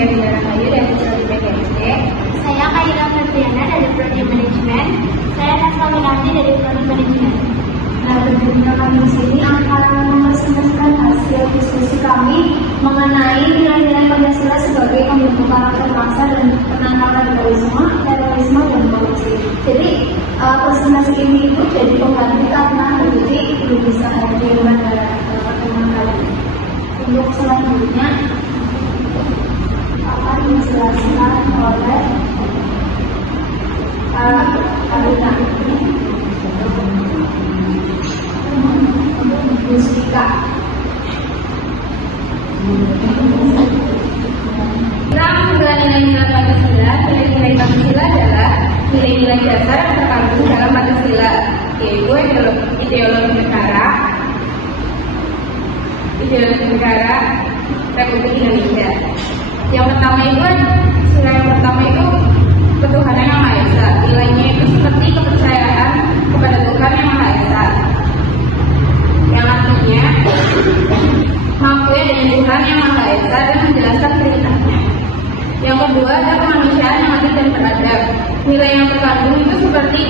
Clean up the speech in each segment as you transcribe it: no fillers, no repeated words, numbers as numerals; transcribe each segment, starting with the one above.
Dilan Ayu dari Prodi PGSD. Saya Kaira Febriana dari Prodi Manajemen. Saya Nasra Minarti dari Prodi Manajemen. Nah, tentunya kami di sini akan mempresentasikan hasil diskusi kami mengenai nilai-nilai Pancasila sebagai pembentuk karakter bangsa dan penangkalan terorisme dan korupsi. Jadi presentasi ini itu jadi pembantu karena jadi belum bisa hadir pada pertemuan kali ini. Untuk selanjutnya akan dijelaskan oleh Aruna Mustika. Dalam nilai-nilai Pancasila, nilai-nilai Pancasila adalah nilai-nilai dasar yang terkandung dalam Pancasila, yaitu ideologi negara Republik Indonesia. Yang pertama itu ketuhanan yang Maha Esa. Nilainya itu seperti kepercayaan kepada Tuhan yang Maha Esa, yang artinya mampu dengan Tuhan yang Maha Esa dan menjelaskan perintahnya. Yang kedua adalah kemanusiaan yang adil dan beradab. Nilai yang terkandung itu seperti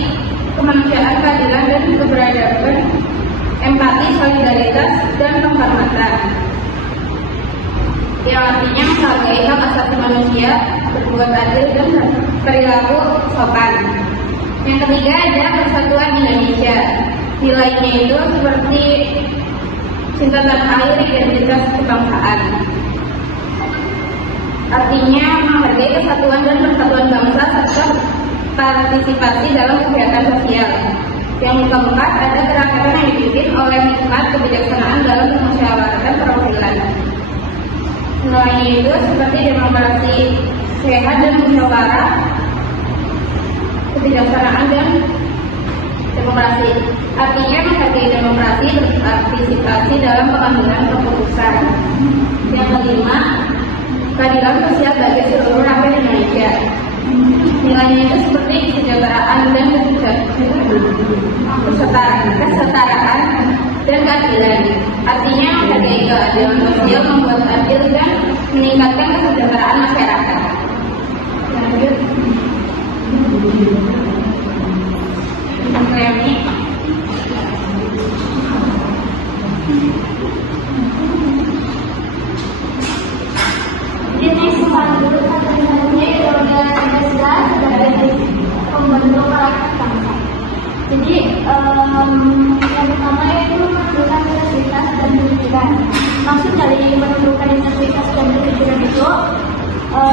kemanusiaan, keadilan dan keberadaban, empati, solidaritas dan penghormatan, yang artinya menghargai hak asasi manusia, berbuat adil dan perilaku sopan. Yang ketiga adalah persatuan Indonesia. Nilainya itu seperti cinta tanah air, identitas kebangsaan, artinya menghargai kesatuan dan persatuan bangsa serta partisipasi dalam kegiatan sosial. Yang keempat ada kerakyatan yang dipimpin oleh hikmat kebijaksanaan dalam kemusyawaratan perwakilan. Nilainya itu seperti demokrasi sehat dan musyawarah, kebijaksanaan dan demokrasi, artinya menghargai demokrasi, berpartisipasi dalam pengambilan keputusan. Yang kelima, keadilan sosial bagi seluruh rakyat Indonesia. Nilainya itu seperti kesejahteraan dan kesetaraan dan keadilan, artinya menghargai keadilan sosial, membuat adil dan meningkatkan kesejahteraan masyarakat. Lanjut. Ini selanjutnya ideologi Pancasila sebagai pembentuk karakter bangsa. Jadi yang pertama itu menentukan integritas dan pemikiran. Maksud dari menentukan integritas dan pemikiran itu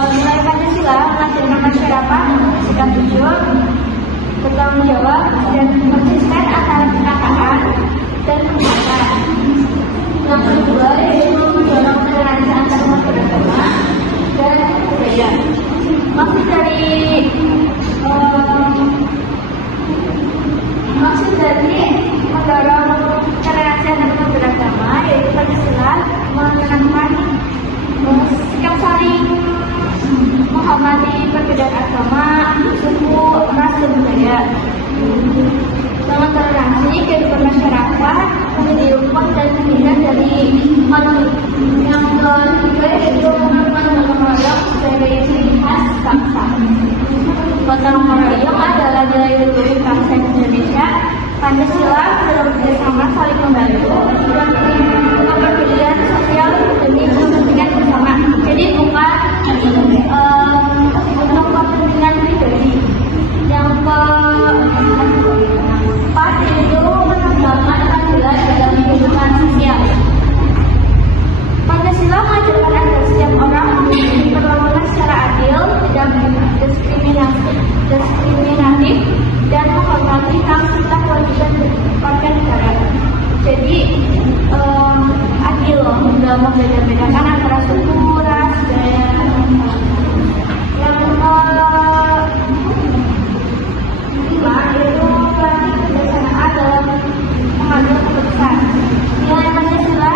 nilai Pancasila mengajarkan masyarakat bersikap jujur, bertanggung jawab dan konsisten antara perkataan dan perbuatan. Yang kedua yaitu mendorong toleransi antar umat beragama dan budaya. Maksud dari mendorong toleransi antar umat beragama yaitu Pancasila menanamkan sikap saling menghormati perbedaan agama, suku, ras, dan budaya. Dengan toleransi, kehidupan masyarakat menjadi rukun dan pilihan dari konflik. Yang ketiga yaitu mengenalkan gotong royong sebagai ciri khas bangsa. Gotong royong adalah nilai luhur bangsa Indonesia. Pancasila dalam kerjasama saling membantu dan kepedulian sosial demi kepentingan bersama. Jadi bukan untuk kepentingan pribadi. Yang keempat itu mengembangkan keadilan dalam kehidupan sosial. Pancasila mengajarkan agar setiap orang diperlakukan secara adil, tidak diskriminatif, dan menghormati hak serta kewajiban warga negara. Jadi adil, tidak membeda-bedakan antara suku, ras, dan yang kelima itu melatih kebijaksanaan dalam mengambil keputusan. Nilai Pancasila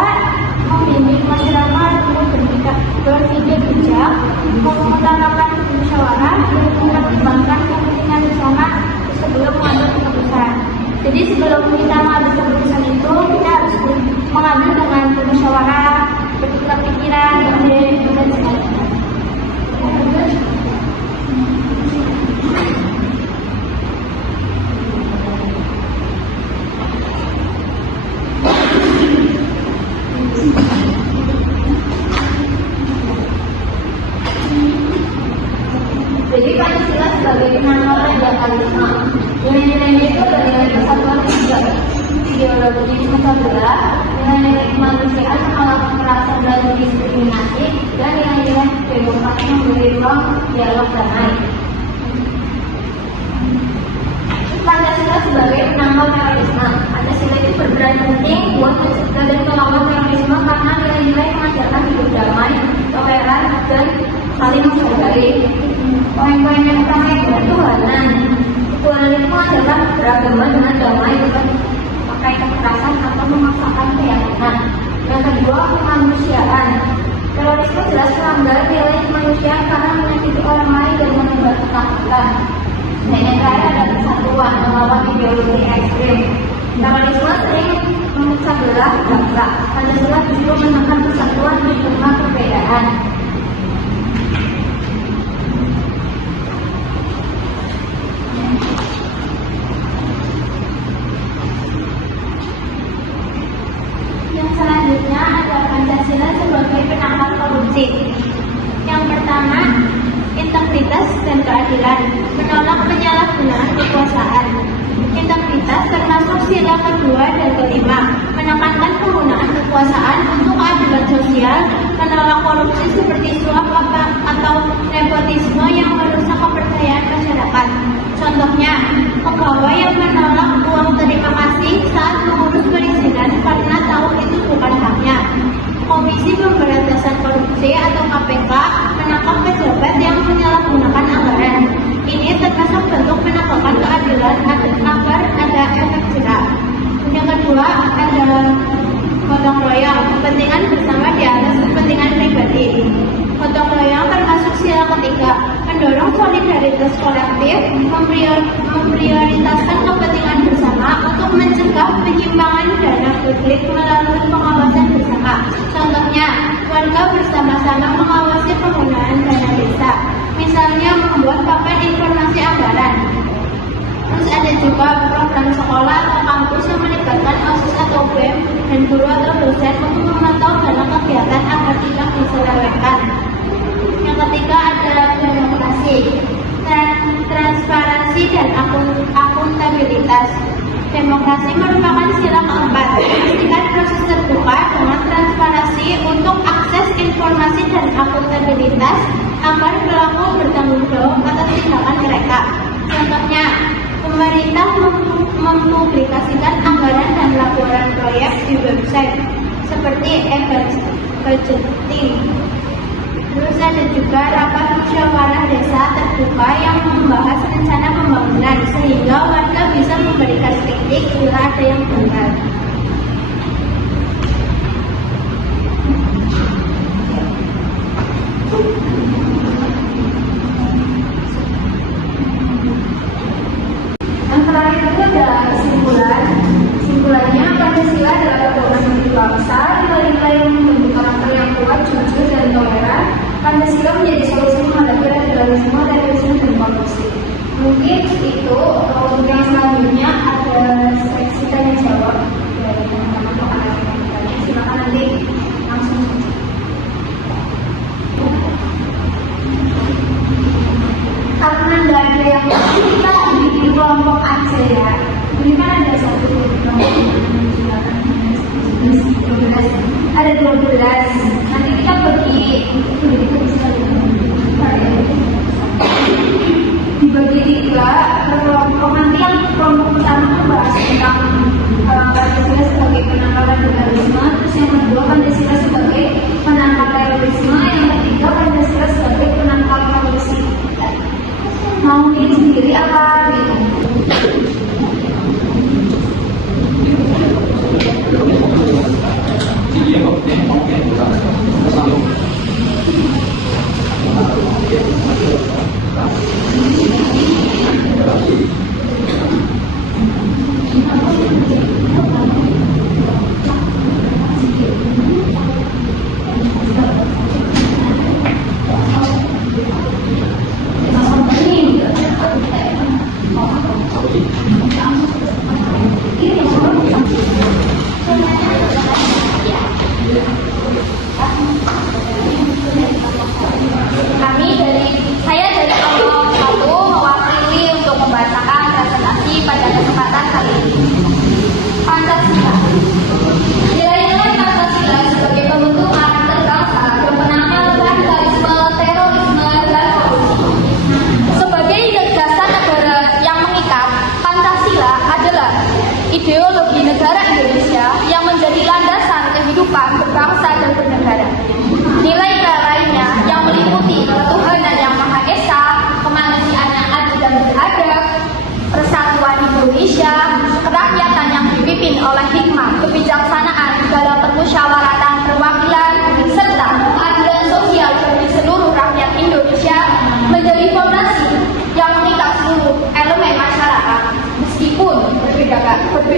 membimbing masyarakat untuk berpikir bijak, mengutamakan musyawarah, dan mempertimbangkan kepentingan bersama sebelum mengambil keputusan. Jadi sebelum kita mengambil keputusan itu kita harus mengambil dengan bermusyawarah, bertukar pikiran, dan sebagainya. pluralisme. Nilai-nilai itu adalah nilai persatuan juga. Ideologi Pancasila, nilai-nilai kemanusiaan, menolak kekerasan dan diskriminasi, dan nilai-nilai demokrasi memberi ruang dialog damai. Pancasila sebagai penangkal terorisme. Pancasila itu berperan penting buat mencegah dan melawan terorisme karena nilai-nilai mengajarkan hidup damai, toleran, dan saling menghargai. Poin-poin yang pertama itu ketuhanan. Ketuhanan itu mengajarkan beragama dengan damai, bukan pakai kekerasan atau memaksakan keyakinan. Yang kedua, kemanusiaan. Terorisme jelas melanggar nilai kemanusiaan karena menyakiti orang lain dan menyebar ketakutan. Dan yang terakhir ada persatuan, melawan ideologi ekstrim. Terorisme sering memecah belah bangsa. Pancasila justru menekan persatuan di tengah perbedaan. Yang selanjutnya ada Pancasila sebagai penangkal korupsi. Yang pertama, integritas dan keadilan, menolak penyalahgunaan kekuasaan. Integritas termasuk sila kedua dan kelima, menekankan penggunaan kekuasaan untuk keadilan sosial, menolak korupsi seperti suap atau nepotisme yang merusak kepercayaan masyarakat. Contohnya, pegawai yang menolak uang terima kasih saat mengurus perizinan karena tahu itu bukan haknya. Komisi Pemberantasan Korupsi atau KPK menangkap pejabat yang menyalahgunakan anggaran. Ini termasuk bentuk penegakan keadilan agar ada efek jerah. Yang kedua ada gotong royong, kepentingan bersama di atas kepentingan pribadi. Gotong royong termasuk sila ketiga, mendorong solidaritas kolektif, memprioritaskan kepentingan bersama untuk mencegah penyimpangan dana publik melalui pengawasan bersama. Contohnya, warga bersama-sama mengawasi penggunaan dana desa, misalnya membuat papan informasi anggaran. Terus ada juga program sekolah atau kampus yang melibatkan OSIS atau BEM dan guru atau dosen untuk memantau dana kegiatan agar tidak diselewengkan. Yang ketiga ada demokrasi, transparansi dan akuntabilitas. Demokrasi merupakan sila keempat, memastikan proses terbuka dengan transparansi untuk akses informasi dan akuntabilitas agar pelaku bertanggung jawab atas tindakan mereka. Contohnya, pemerintah mempublikasikan anggaran dan laporan proyek di website seperti e-budgeting. Terus ada juga rapat musyawarah desa terbuka yang membahas rencana pembangunan sehingga warga bisa memberikan kritik bila ada yang benar. Yang terakhir itu ada kesimpulan. Kesimpulannya, Pancasila adalah pedoman bagi bangsa, nilai-nilai yang membentuk karakter yang kuat, jujur, dan toleran. Pancasila menjadi solusi menghadapi radikalisme, terorisme, dan korupsi. Mungkin itu. Untuk yang selanjutnya ada seksi tanya jawab dari teman-teman pengarang yang bertanya. Silakan nanti langsung. Karena nggak ada yang kita bikin kelompok aja ya. Ini kan ada satu kelompok, ada 12. Nanti kita bagi dibagi 3 per kelompok. Nanti yang kelompok pertama membahas tentang Pancasila sebagai penangkal radikalisme, terus yang kedua Pancasila sebagai penangkal terorisme, yang ketiga Pancasila sebagai penangkal korupsi. Mau pilih sendiri apa gitu?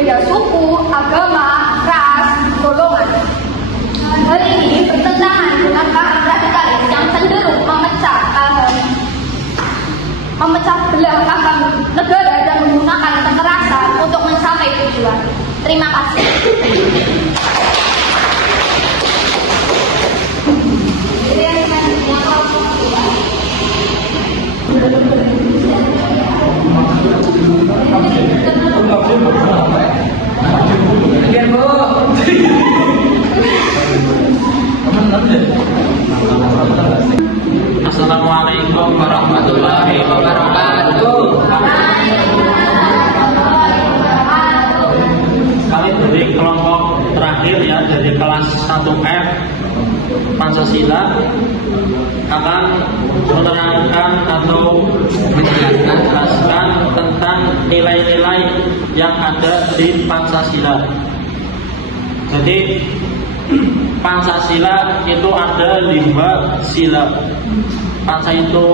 berbeda suku, agama, ras, golongan. Hal ini bertentangan dengan paham radikalis yang cenderung memecah belah paham negara dan menggunakan kekerasan untuk mencapai tujuan. Terima kasih. Assalamualaikum warahmatullahi wabarakatuh. Kami dari kelompok terakhir ya, dari kelas 1F Pancasila akan menerangkan atau menjelaskan tentang nilai-nilai yang ada di Pancasila. Jadi Pancasila itu ada 5 sila. Panca itu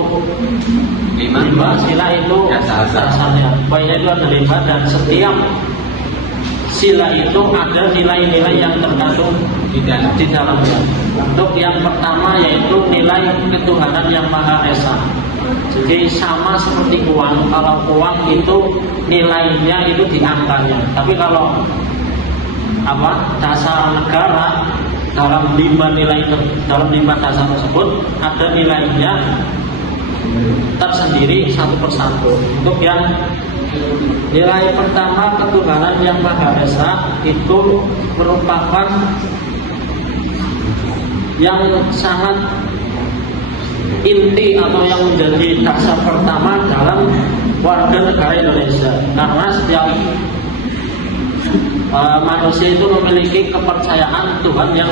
5 sila itu dasarnya. Pokoknya itu ada 5 dan setiap sila itu ada nilai-nilai yang terkandung di dalamnya. Untuk yang pertama yaitu nilai ketuhanan yang Maha Esa. Jadi sama seperti uang. Kalau uang itu nilainya itu di angkanya. Tapi kalau dasar negara dalam 5 dasar tersebut ada nilainya tersendiri satu persatu. Untuk yang nilai pertama ketuhanan yang Maha Esa itu merupakan yang sangat inti atau yang menjadi dasar pertama dalam warga negara Indonesia, karena setiap manusia itu memiliki kepercayaan Tuhan yang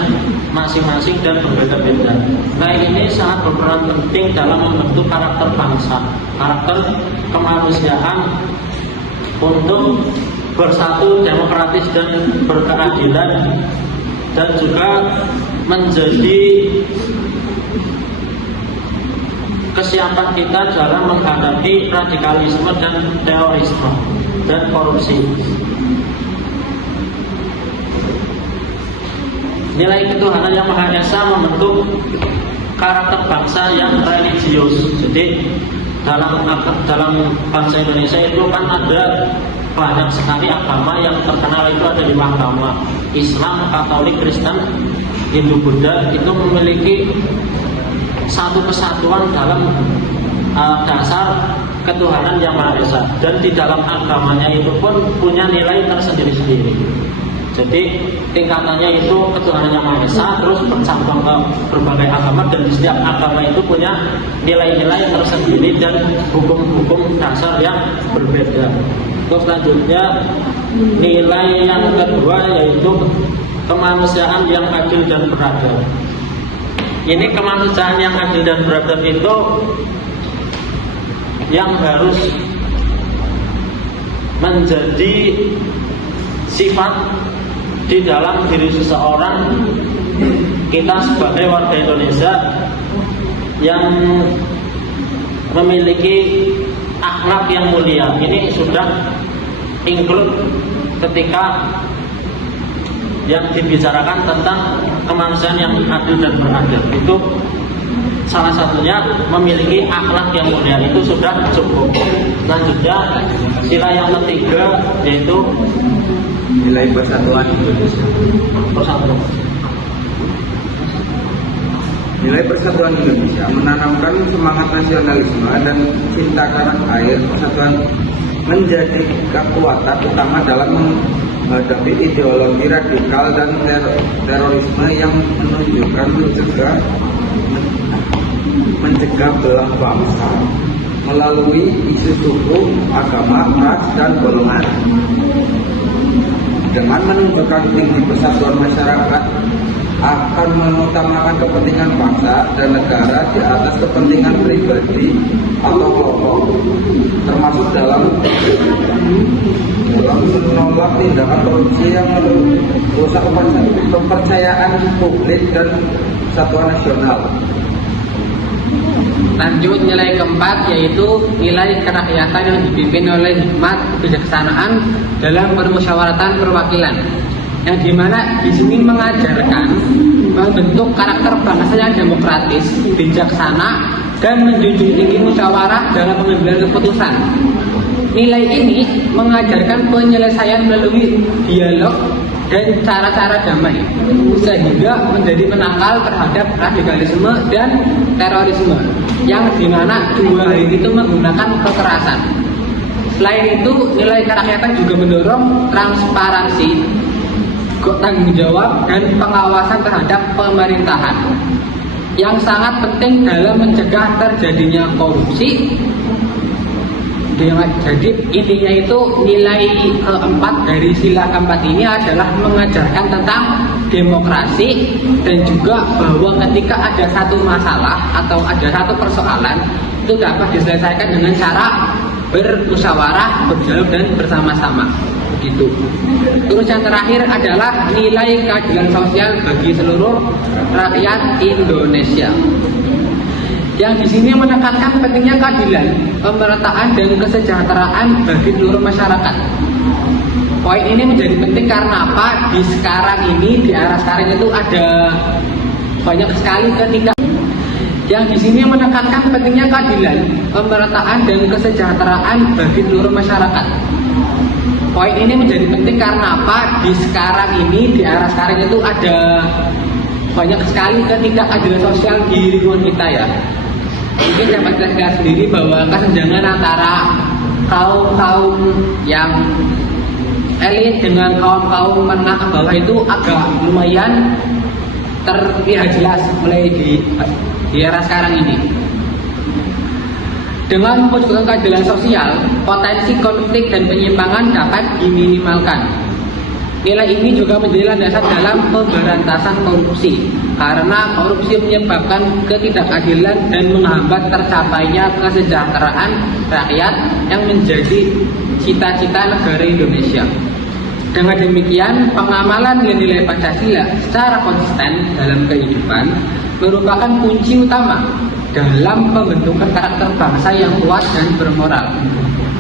masing-masing dan berbeda-beda. Nah, ini sangat berperan penting dalam membentuk karakter bangsa, karakter kemanusiaan untuk bersatu, demokratis dan berkeadilan, dan juga menjadi kesiapan kita dalam menghadapi radikalisme dan terorisme dan korupsi. Nilai ketuhanan yang Maha Esa membentuk karakter bangsa yang religius. Jadi dalam bangsa Indonesia itu kan ada banyak sekali agama. Yang terkenal itu ada 5 agama: Islam, Katolik, Kristen, Hindu, Buddha. Itu memiliki satu kesatuan dalam dasar ketuhanan yang Maha Esa, dan di dalam agamanya itu pun punya nilai tersendiri-sendiri. Jadi tingkatannya itu ketuhanan yang Maha Esa, terus bercabang ke berbagai agama, dan di setiap agama itu punya nilai-nilai tersendiri dan hukum-hukum dasar yang berbeda. Terus selanjutnya nilai yang kedua yaitu kemanusiaan yang adil dan beradab. Ini kemanusiaan yang adil dan beradab itu yang harus menjadi sifat di dalam diri seseorang, kita sebagai warga Indonesia yang memiliki akhlak yang mulia. Ini sudah include ketika yang dibicarakan tentang kemanusiaan yang adil dan beradab. Itu salah satunya memiliki akhlak yang mulia, itu sudah cukup. Selanjutnya sila yang ketiga yaitu nilai persatuan Indonesia. Nilai persatuan Indonesia menanamkan semangat nasionalisme dan cinta tanah air. Persatuan menjadi kekuatan utama dalam menghadapi ideologi radikal dan terorisme yang menunjukkan mencegah belah bangsa melalui isu suku, agama, ras, dan golongan. Dengan menunjukkan tinggi persatuan masyarakat akan mengutamakan kepentingan bangsa dan negara di atas kepentingan pribadi atau kelompok, termasuk dalam menolak tindakan korupsi yang merusak kepercayaan publik dan persatuan nasional. Lanjut, nilai keempat yaitu nilai kerakyatan yang dipimpin oleh hikmat kebijaksanaan dalam permusyawaratan perwakilan, yang dimana di sini mengajarkan membentuk karakter bangsa yang demokratis, bijaksana, dan menjunjung tinggi musyawarah dalam pengambilan keputusan. Nilai ini mengajarkan penyelesaian melalui dialog dan cara-cara damai, sehingga menjadi penangkal terhadap radikalisme dan terorisme, yang dimana dua hal itu menggunakan kekerasan. Selain itu, nilai kerakyatan juga mendorong transparansi, tanggung jawab, dan pengawasan terhadap pemerintahan, yang sangat penting dalam mencegah terjadinya korupsi. Jadi intinya itu nilai keempat dari sila keempat ini adalah mengajarkan tentang demokrasi, dan juga bahwa ketika ada satu masalah atau ada satu persoalan itu dapat diselesaikan dengan cara bermusyawarah, berdialog, dan bersama-sama. Begitu. Terus yang terakhir adalah nilai keadilan sosial bagi seluruh rakyat Indonesia, yang di sini menekankan pentingnya keadilan, pemerataan, dan kesejahteraan bagi seluruh masyarakat. Poin ini menjadi penting karena apa? Di sekarang ini, di era sekarang itu ada banyak sekali yang di sini menekankan pentingnya keadilan, pemerataan, dan kesejahteraan bagi seluruh masyarakat. Poin ini menjadi penting karena apa? Di sekarang ini, di era sekarang itu ada banyak sekali ketidakadilan sosial di lingkungan kita ya. Mungkin dapat kita lihat sendiri bahwa kesenjangan antara kaum yang elit dengan kaum menengah ke bawah itu agak lumayan terlihat jelas mulai di era sekarang ini. Dengan mewujudkan keadilan sosial, potensi konflik dan penyimpangan dapat diminimalkan. Nilai ini juga menjadi landasan dalam pemberantasan korupsi, karena korupsi menyebabkan ketidakadilan dan menghambat tercapainya kesejahteraan rakyat yang menjadi cita-cita negara Indonesia. Dengan demikian, pengamalan nilai-nilai Pancasila secara konsisten dalam kehidupan merupakan kunci utama dalam pembentukan karakter bangsa yang kuat dan bermoral.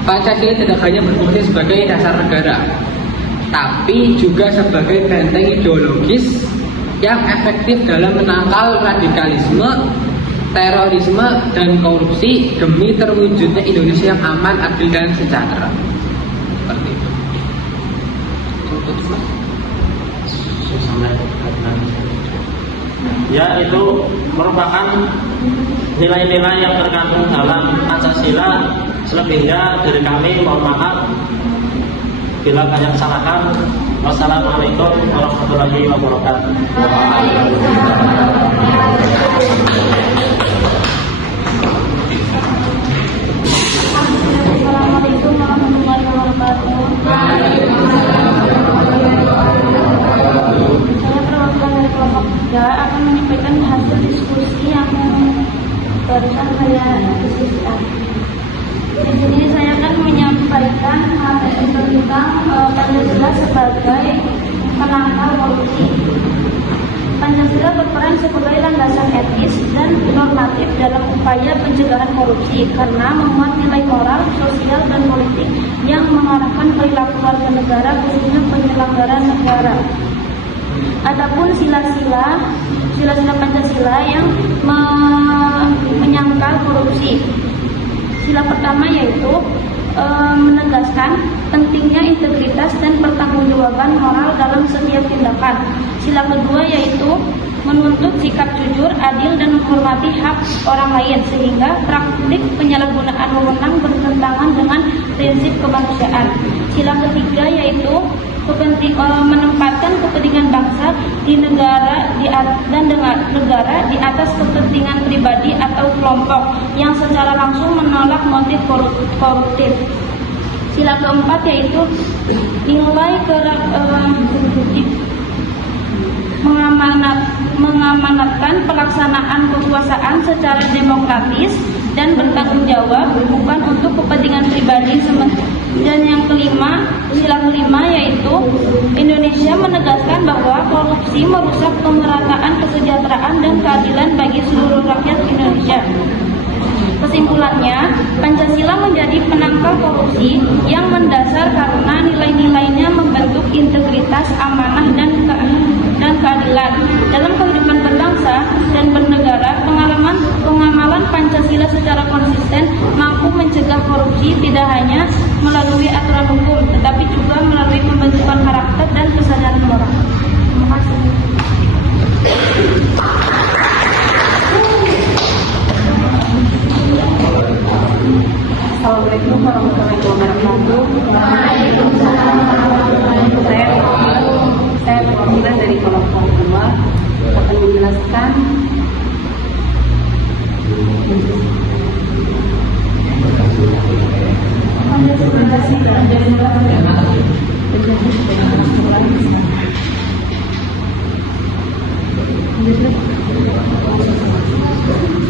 Pancasila tidak hanya berfungsi sebagai dasar negara, tapi juga sebagai benteng ideologis yang efektif dalam menangkal radikalisme, terorisme, dan korupsi demi terwujudnya Indonesia yang aman, adil, dan sejahtera. Seperti itu. Ya, itu merupakan nilai-nilai yang terkandung dalam Pancasila. Selebihnya dari kami mohon maaf bila banyak kesalahan. Wassalamualaikum warahmatullahi wabarakatuh. Assalamualaikum warahmatullahi wabarakatuh. Saya perwakilan dari kelompok 3 akan menyampaikan hasil diskusi yang barusan saya diskusikan. Di sini saya akan menyampaikan tentang Pancasila sebagai penangkal korupsi. Pancasila berperan sebagai landasan etis dan normatif dalam upaya pencegahan korupsi karena memuat nilai moral, sosial, dan politik yang mengarahkan perilaku warga negara, khususnya penyelenggara negara. Adapun sila-sila Pancasila yang menyangkal korupsi. Sila pertama yaitu menegaskan pentingnya integritas dan pertanggungjawaban moral dalam setiap tindakan. Sila kedua yaitu menuntut sikap jujur, adil, dan menghormati hak orang lain sehingga praktik penyalahgunaan wewenang bertentangan dengan prinsip kemanusiaan. Sila ketiga yaitu menempatkan kepentingan bangsa di negara dan negara di atas kepentingan pribadi atau kelompok yang secara langsung menolak motif koruptif. Sila keempat yaitu nilai mengamanatkan pelaksanaan kekuasaan secara demokratis dan bertanggung jawab bukan untuk kepentingan pribadi. Dan yang kelima, sila kelima yaitu Indonesia menegaskan bahwa korupsi merusak pemerataan, kesejahteraan, dan keadilan bagi seluruh rakyat Indonesia. Pancasila menjadi penangkal korupsi yang mendasar karena nilai-nilainya membentuk integritas, amanah, dan keadilan. Dalam kehidupan berbangsa dan bernegara, pengamalan Pancasila secara konsisten mampu mencegah korupsi tidak hanya melalui aturan hukum, tetapi juga melalui pembentukan karakter dan kesadaran moral. Terima kasih. Assalamualaikum warahmatullahi wabarakatuh. Saya perwakilan dari kelompok 2 akan menjelaskan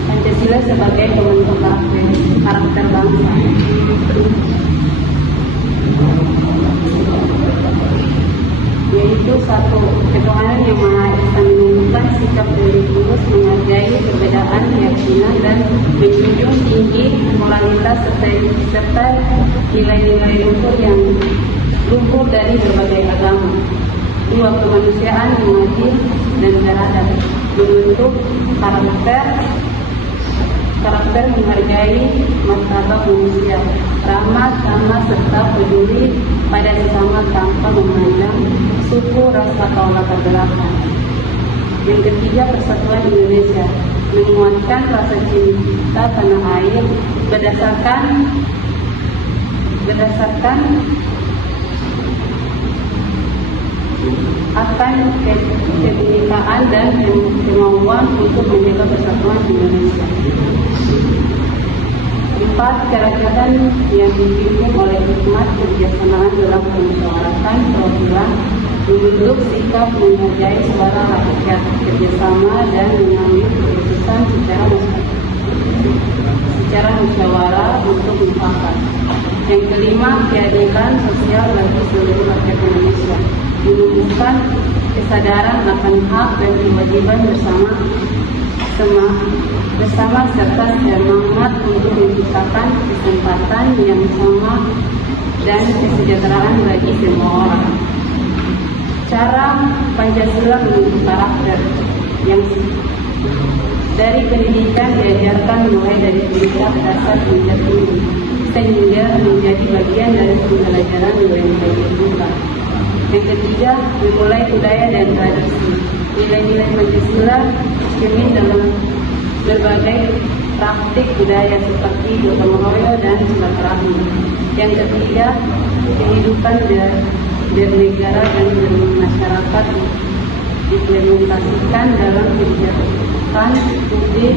Pancasila sebagai pembentuk karakter bangsa. Yaitu satu, ketuhanan yang Maha Esa menunjukkan sikap religius menghargai perbedaan keyakinan dan menjunjung tinggi moralitas serta nilai-nilai luhur dari berbagai agama. 2. Kemanusiaan yang adil dan beradab, membentuk karakter menghargai martabat manusia, ramah, sama, serta peduli pada sesama tanpa memandang suku, ras, atau latar belakang. Yang ketiga, persatuan Indonesia, menguatkan rasa cinta tanah air berdasarkan akan kebinekaan dan kemauan untuk menjaga persatuan Indonesia. 4. Kerakyatan yang dipimpin oleh hikmat kebijaksanaan dalam permusyawaratan perwakilan, membentuk sikap menghargai suara rakyat, kerjasama dan mengambil keputusan secara musyawarah untuk mufakat. Yang kelima, keadilan sosial bagi seluruh rakyat Indonesia, menumbuhkan kesadaran akan hak dan kewajiban bersama serta semangat untuk menciptakan kesempatan yang sama dan kesejahteraan bagi semua orang. Cara Pancasila membentuk karakter yang dari pendidikan diajarkan mulai dari tingkat dasar hingga tinggi, sehingga menjadi bagian dari pembelajaran nilai-nilai kehidupan. Yang ketiga, memulai budaya dan tradisi. Nilai-nilai Pancasila cermin dalam berbagai praktik budaya seperti gotong royong dan silaturahmi. Yang ketiga, kehidupan bernegara dan bermasyarakat diimplementasikan dalam kebijakan publik,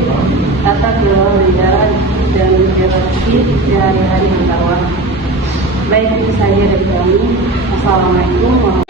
tata kelola negara, dan interaksi sehari-hari antar warga. Baik, itu saja dari kami. Assalamualaikum warahmatullahi wabarakatuh.